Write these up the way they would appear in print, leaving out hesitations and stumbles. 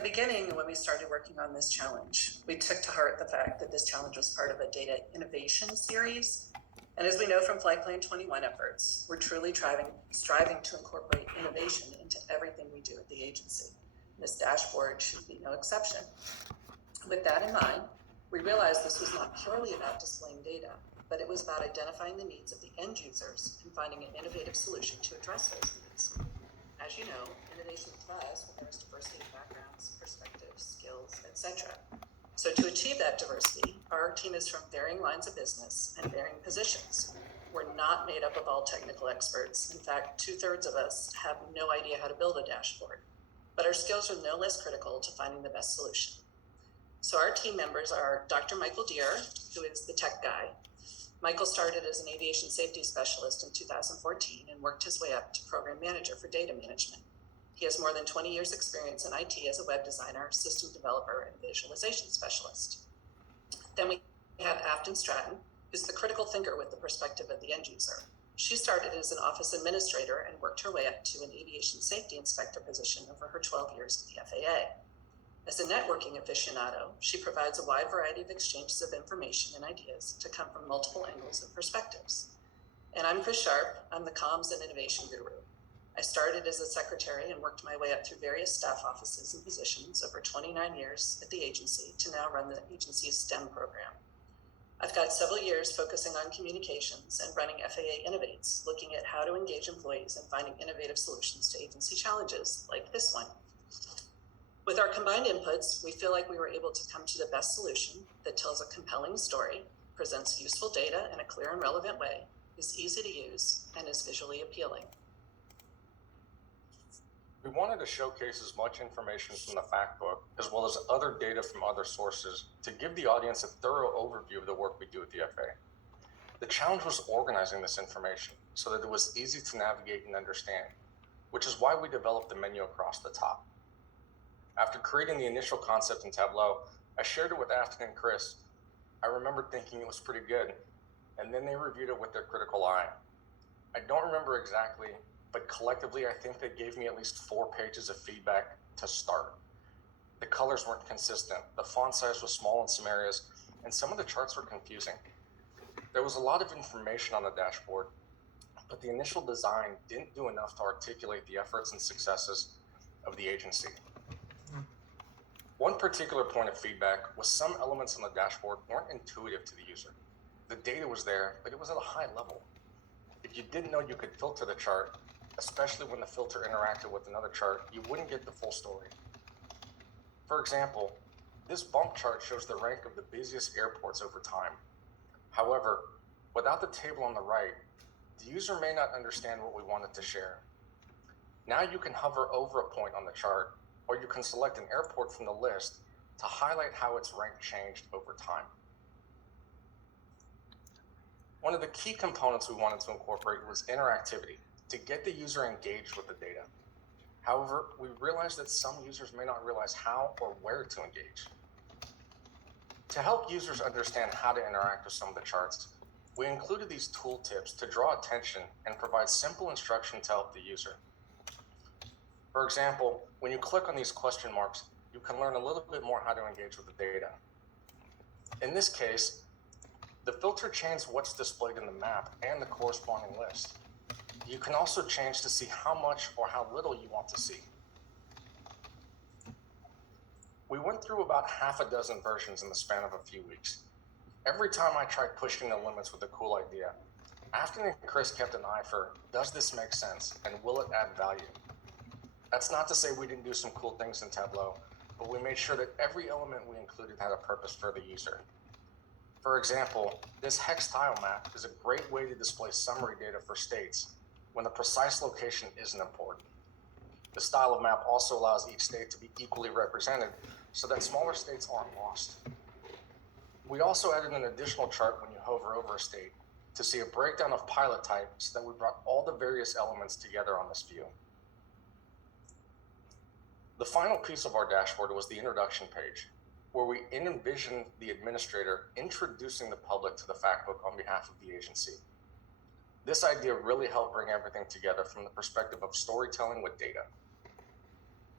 the beginning, when we started working on this challenge, we took to heart the fact that this challenge was part of a data innovation series. And as we know from Flight Plan 21 efforts, we're truly striving to incorporate innovation into everything we do at the agency. This dashboard should be no exception. With that in mind, we realized this was not purely about displaying data, but it was about identifying the needs of the end users and finding an innovative solution to address those needs. As you know, innovation to us requires diversity of backgrounds, perspectives, skills, etc. So to achieve that diversity, our team is from varying lines of business and varying positions. We're not made up of all technical experts. In fact, 2/3 of us have no idea how to build a dashboard, but our skills are no less critical to finding the best solution. So our team members are Dr. Michael Deere, who is the tech guy. Michael started as an aviation safety specialist in 2014 and worked his way up to program manager for data management. He has more than 20 years experience in IT as a web designer, system developer, and visualization specialist. Then we have Afton Stratton, who's the critical thinker with the perspective of the end user. She started as an office administrator and worked her way up to an aviation safety inspector position over her 12 years at the FAA. As a networking aficionado, she provides a wide variety of exchanges of information and ideas to come from multiple angles and perspectives. And I'm Chris Sharp. I'm the comms and innovation guru. I started as a secretary and worked my way up through various staff offices and positions over 29 years at the agency to now run the agency's STEM program. I've got several years focusing on communications and running FAA Innovates, looking at how to engage employees and finding innovative solutions to agency challenges like this one. With our combined inputs, we feel like we were able to come to the best solution that tells a compelling story, presents useful data in a clear and relevant way, is easy to use, and is visually appealing. We wanted to showcase as much information from the fact book, as well as other data from other sources, to give the audience a thorough overview of the work we do at the FAA. The challenge was organizing this information so that it was easy to navigate and understand, which is why we developed the menu across the top. After creating the initial concept in Tableau, I shared it with Afton and Chris. I remember thinking it was pretty good, and then they reviewed it with their critical eye. I don't remember exactly, but collectively, I think they gave me at least 4 pages of feedback to start. The colors weren't consistent, the font size was small in some areas, and some of the charts were confusing. There was a lot of information on the dashboard, but the initial design didn't do enough to articulate the efforts and successes of the agency. One particular point of feedback was some elements on the dashboard weren't intuitive to the user. The data was there, but it was at a high level. If you didn't know you could filter the chart, especially when the filter interacted with another chart, you wouldn't get the full story. For example, this bump chart shows the rank of the busiest airports over time. However, without the table on the right, the user may not understand what we wanted to share. Now you can hover over a point on the chart, or you can select an airport from the list to highlight how its rank changed over time. One of the key components we wanted to incorporate was interactivity, to get the user engaged with the data. However, we realized that some users may not realize how or where to engage. To help users understand how to interact with some of the charts, we included these tooltips to draw attention and provide simple instruction to help the user. For example, when you click on these question marks, you can learn a little bit more how to engage with the data. In this case, the filter changes what's displayed in the map and the corresponding list. You can also change to see how much or how little you want to see. We went through about half a dozen versions in the span of a few weeks. Every time I tried pushing the limits with a cool idea, Afton and Chris kept an eye for, does this make sense and will it add value? That's not to say we didn't do some cool things in Tableau, but we made sure that every element we included had a purpose for the user. For example, this hex tile map is a great way to display summary data for states when the precise location isn't important. The style of map also allows each state to be equally represented so that smaller states aren't lost. We also added an additional chart when you hover over a state to see a breakdown of pilot type so that we brought all the various elements together on this view. The final piece of our dashboard was the introduction page, where we envisioned the administrator introducing the public to the fact book on behalf of the agency. This idea really helped bring everything together from the perspective of storytelling with data.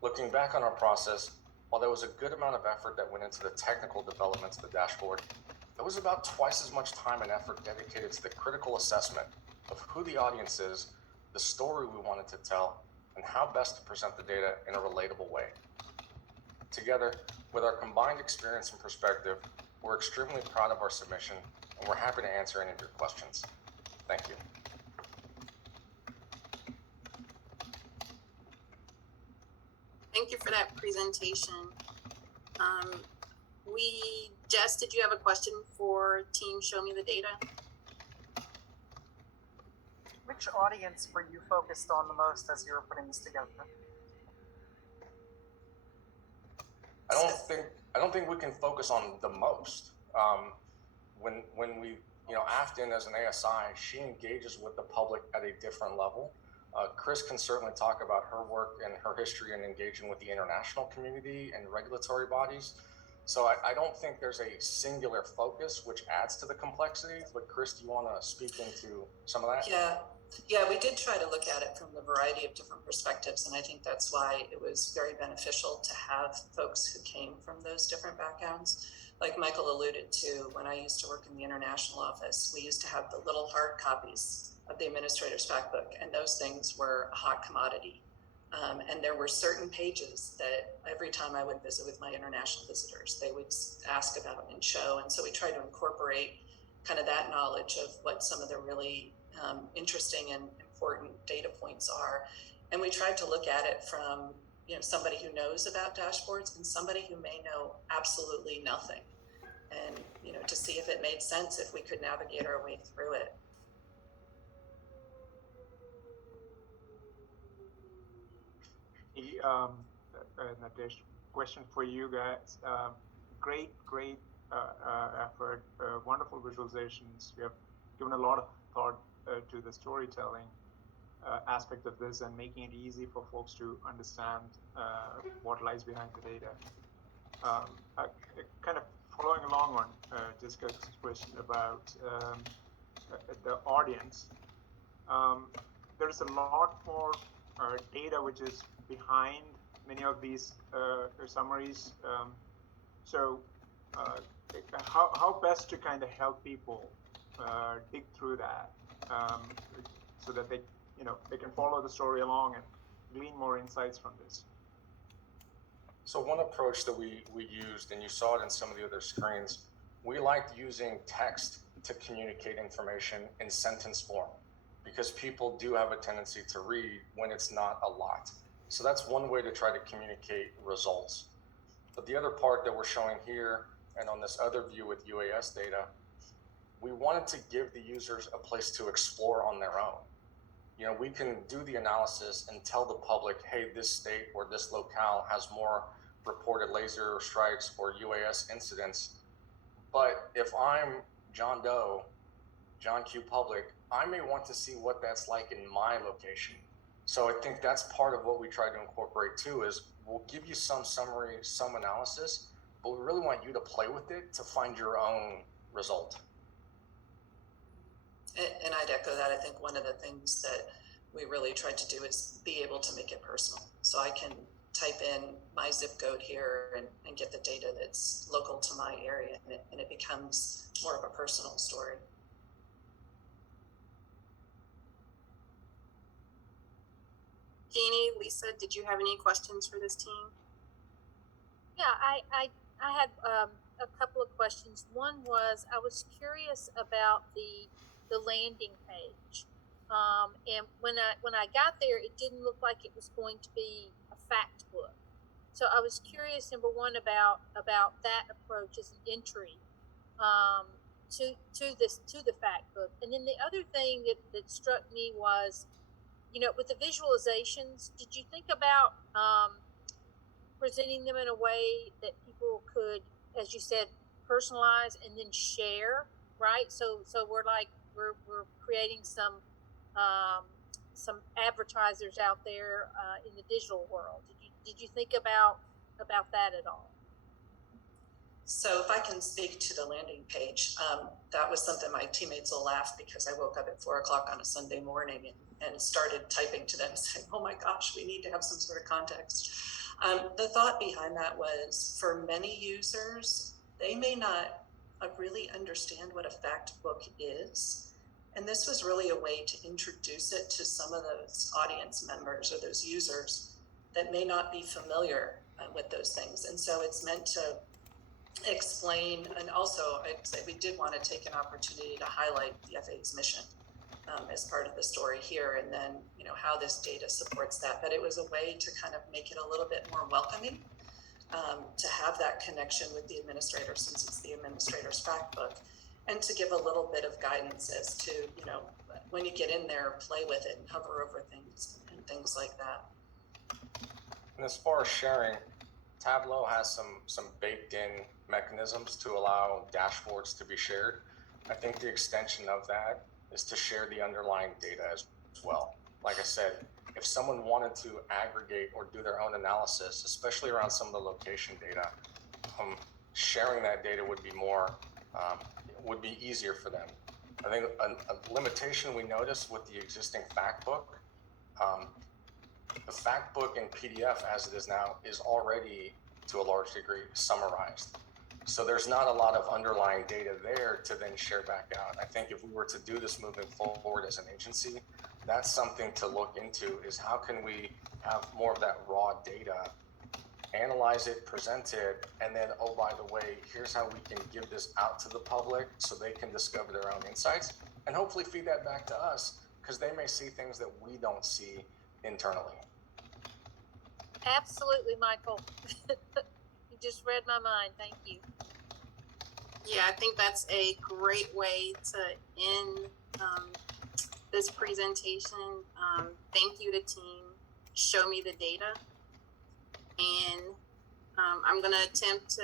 Looking back on our process, while there was a good amount of effort that went into the technical developments of the dashboard, there was about twice as much time and effort dedicated to the critical assessment of who the audience is, the story we wanted to tell, and how best to present the data in a relatable way. Together, with our combined experience and perspective, we're extremely proud of our submission, and we're happy to answer any of your questions. Thank you. Thank you for that presentation. Jess, did you have a question for Team Show Me the Data? Which audience were you focused on the most as you were putting this together? I don't think we can focus on the most. When we, Afton as an ASI, she engages with the public at a different level. Chris can certainly talk about her work and her history in engaging with the international community and regulatory bodies. So I don't think there's a singular focus which adds to the complexity, but Chris, do you want to speak into some of that? Yeah, we did try to look at it from a variety of different perspectives, and I think that's why it was very beneficial to have folks who came from those different backgrounds. Like Michael alluded to, when I used to work in the international office, we used to have the little hard copies of the administrator's fact book, and those things were a hot commodity. And there were certain pages that every time I would visit with my international visitors, they would ask about and show. And so we tried to incorporate kind of that knowledge of what some of the really interesting and important data points are. And we tried to look at it from somebody who knows about dashboards and somebody who may know absolutely nothing. And to see if it made sense, if we could navigate our way through it. Nadesh, question for you guys. Great effort, wonderful visualizations. We have given a lot of thought to the storytelling aspect of this and making it easy for folks to understand what lies behind the data. Kind of following along on Jessica's question about the audience, there's a lot more data which is behind many of these summaries. So how best to kind of help people dig through that so that they can follow the story along and glean more insights from this? So one approach that we used, and you saw it in some of the other screens, we liked using text to communicate information in sentence form, because people do have a tendency to read when it's not a lot. So that's one way to try to communicate results. But the other part that we're showing here and on this other view with UAS data, we wanted to give the users a place to explore on their own. We can do the analysis and tell the public, hey, this state or this locale has more reported laser strikes or UAS incidents. But if I'm John Doe, John Q. Public, I may want to see what that's like in my location. So I think that's part of what we try to incorporate too, is we'll give you some summary, some analysis, but we really want you to play with it to find your own result. And I'd echo that. I think one of the things that we really tried to do is be able to make it personal. So I can type in my zip code here and get the data that's local to my area, and it becomes more of a personal story. Jeannie, Lisa, did you have any questions for this team? Yeah, I had a couple of questions. One was, I was curious about the landing page, and when I got there, it didn't look like it was going to be a fact book. So I was curious, number one, about that approach as an entry to the fact book, and then the other thing that struck me was, with the visualizations, did you think about presenting them in a way that people could, as you said, personalize and then share, right? So we're creating some advertisers out there in the digital world. Did you think about that at all? So if I can speak to the landing page, that was something my teammates will laugh, because I woke up at 4:00 on a Sunday morning and started typing to them saying, oh my gosh, we need to have some sort of context. The thought behind that was for many users, they may not really understand what a fact book is. And this was really a way to introduce it to some of those audience members or those users that may not be familiar with those things. And so it's meant to explain, and also I'd say we did want to take an opportunity to highlight the FAA's mission as part of the story here, and then how this data supports that. But it was a way to kind of make it a little bit more welcoming, to have that connection with the administrator, since it's the administrator's fact book, and to give a little bit of guidance as to when you get in there, play with it and hover over things and things like that. And as far as sharing, Tableau has some baked in mechanisms to allow dashboards to be shared. I think the extension of that is to share the underlying data as well. Like I said, if someone wanted to aggregate or do their own analysis, especially around some of the location data, sharing that data would be would be easier for them. I think a limitation we noticed with the existing fact book, the fact book in PDF as it is now is already to a large degree summarized. So there's not a lot of underlying data there to then share back out. I think if we were to do this moving forward as an agency, that's something to look into, is how can we have more of that raw data, analyze it, present it, and then, oh, by the way, here's how we can give this out to the public so they can discover their own insights and hopefully feed that back to us, because they may see things that we don't see internally. Absolutely, Michael. You just read my mind. Thank you. Yeah, I think that's a great way to end this presentation. Thank you to team Show Me the Data. And I'm going to attempt to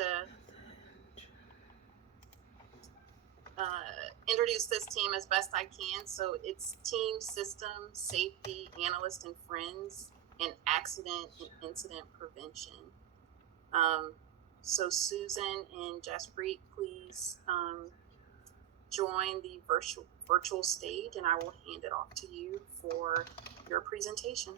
introduce this team as best I can. So it's Team System Safety Analyst and Friends and Accident and Incident Prevention. So Susan and Jaspreet, please join the virtual stage, and I will hand it off to you for your presentation.